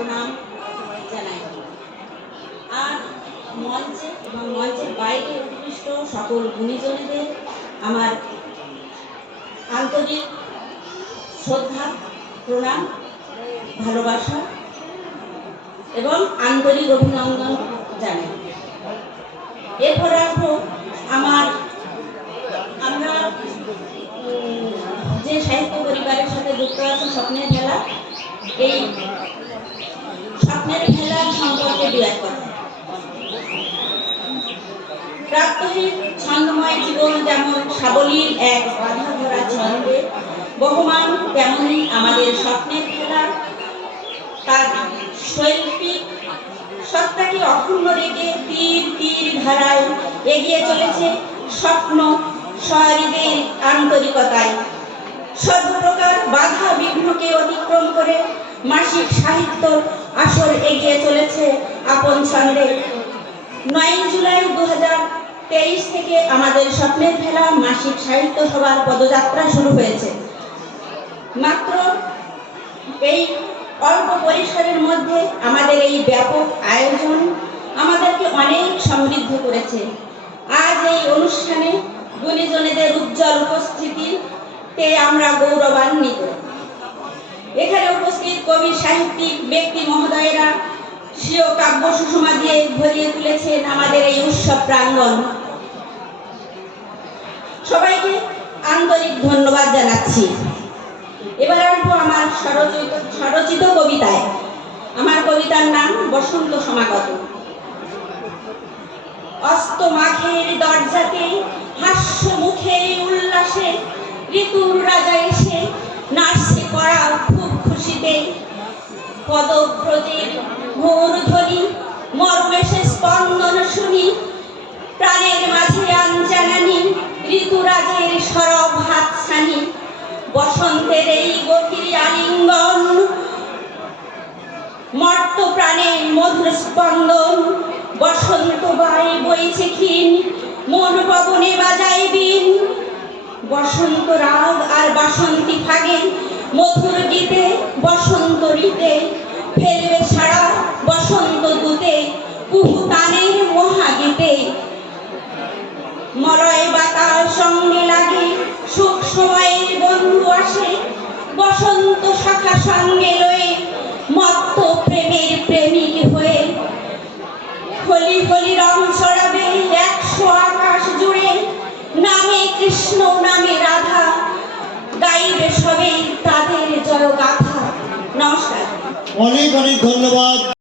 প্রণাম জানাই। আর মঞ্চে এবং মঞ্চের বাইরে উৎকৃষ্ট সকল গুণীজনেদের আমার আন্তরিক শ্রদ্ধা, প্রণাম, ভালোবাসা এবং আন্তরিক অভিনন্দন জানাই। এরপর আসব আমার, আমরা যে সাহিত্য পরিবারের সাথে যুক্ত আছে স্বপ্নের এই স্বপ্নের খেলা সম্পর্কে দু এক কথা। প্রাত্যহিক ছন্দময় জীবন যেমন সাবলীল এক বাধা ধরা ছন্দে, বহমান তেমনি আমাদের স্বপ্নের খেলা। তার শৈল্পিক সত্তাকে অক্ষুণ্ণ রেখে তীর তীর ধারায় এগিয়ে চলেছে স্বপ্ন সহৃদের আন্তরিকতায়। সর্বপ্রকার বিঘ্নকে অতিক্রম করে মাসিক সাহিত্য আসর এগিয়ে চলেছে আপন ছন্দে নয় জুলাই দু তেইশ থেকে আমাদের স্বপ্নের খেলা মাসিক সাহিত্য সভার পদযাত্রা শুরু হয়েছে। মাত্র এই অল্প পরিসরের মধ্যে আমাদের এই ব্যাপক আয়োজন আমাদেরকে অনেক সমৃদ্ধ করেছে। আজ এই অনুষ্ঠানে গুণীজনেদের উজ্জ্বল উপস্থিতিতে আমরা গৌরবান্বিত। এখানে উপস্থিত কবি, সাহিত্যিক, ব্যক্তি, মহোদয়েরা স্বীয় কাব্য, সুষমা দিয়ে ভরিয়ে তুলেছেন আমাদের এই উৎসব প্রাঙ্গণ। সবাইকে আন্তরিক ধন্যবাদ জানাচ্ছি। এবার আসব আমার স্বরচিত স্বরচিত কবিতায়। আমার কবিতার নাম বসন্ত সমাগত। অস্ত মাঘের দরজাতে, হাস্য মুখে উল্লাসে, ঋতুর রাজা এসে নার্সে করা খুশিতে পদব্রজের মোর ধ্বনি মর্মেশে স্পন্দন শুনি। প্রাণের মাঝে আঞ্জানানি, ঋতুরাজের সরব হাত ছানি বসন্তের এই গভীর আলিঙ্গন, মর্ত প্রাণে মধুর স্পন্দন। বসন্ত বায়ে বইছে ক্ষীণ, মন পবনে বাজায় বিন বসন্ত রাগ আর বাসন্তী ফাগে মধুর গীতে মহাগীতে মলয় বাতাস সঙ্গে লাগে, সুখ সময়ের বন্ধু আসে, বসন্ত শাখা সঙ্গে লয়ে মত্ত প্রেমের প্রেমিক হয়ে। হলি হলি রং ছড়াবে একশো আকাশ জুড়ে, নামে কৃষ্ণ, নামে রাধা, গাইবে সবেই তাদের জয় গাথা নমস্কার। অনেক অনেক ধন্যবাদ।